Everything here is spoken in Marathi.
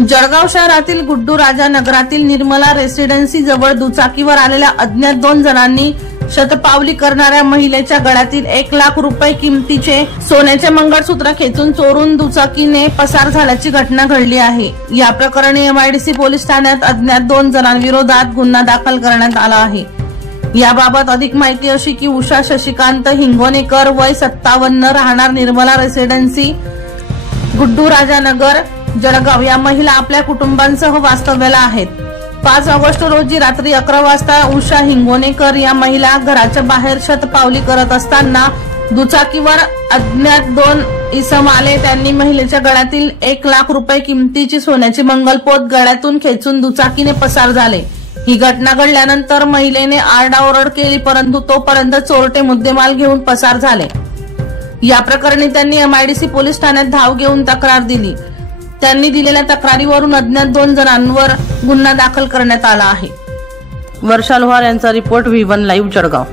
जळगाव शहरातील गुड्डू राजा नगरातील निर्मला रेसिडेन्सी जवळ दुचाकीवर आलेल्या अज्ञात 2 जणांनी शतपावली करणाऱ्या महिलेच्या गळ्यातील 1 लाख रुपये किमतीचे सोन्याचे मंगळसूत्र खेचून चोरून दुचाकीने पसार झाल्याची घटना घडली आहे। या प्रकरणी एमआयडीसी पोलीस ठाण्यात अज्ञात 2 जणांविरोधात गुन्हा दाखल करण्यात आला आहे। याबाबत अधिक माहिती अशी की उषा शशिकांत हिंगोनेकर वय 57 राहणार निर्मला रेसिडेन्सी गुड्डू राजा नगर जळगाव या महिला आपल्या कुटुंबांसह वास्तव्याला आहेत। 5 ऑगस्ट रोजी रात्री 11 वाजता उषा हिंगोनेकर या महिला घराच्या बाहेर शतपावली करत असताना दुचाकीवर अज्ञात 2 इसम आले। त्यांनी महिलेच्या गळ्यातील 1 लाख रुपये किमतीची सोन्याची मंगलपोत गळ्यातून खेचून दुचाकीने पसार झाले। ही घटना घडल्यानंतर महिलेने आरडाओरड केली, परंतु तोपर्यंत चोरटे मुद्देमाल घेऊन पसार झाले। या प्रकरणी त्यांनी एमआयडीसी पोलीस ठाण्यात धाव घेऊन तक्रार दिली। त्यांनी दिलेल्या तक्रारीवरून अज्ञात 2 जणांवर गुन्हा दाखल करण्यात आला आहे। वर्षा लोहार यांचा रिपोर्ट V1 लाईव्ह जळगाव।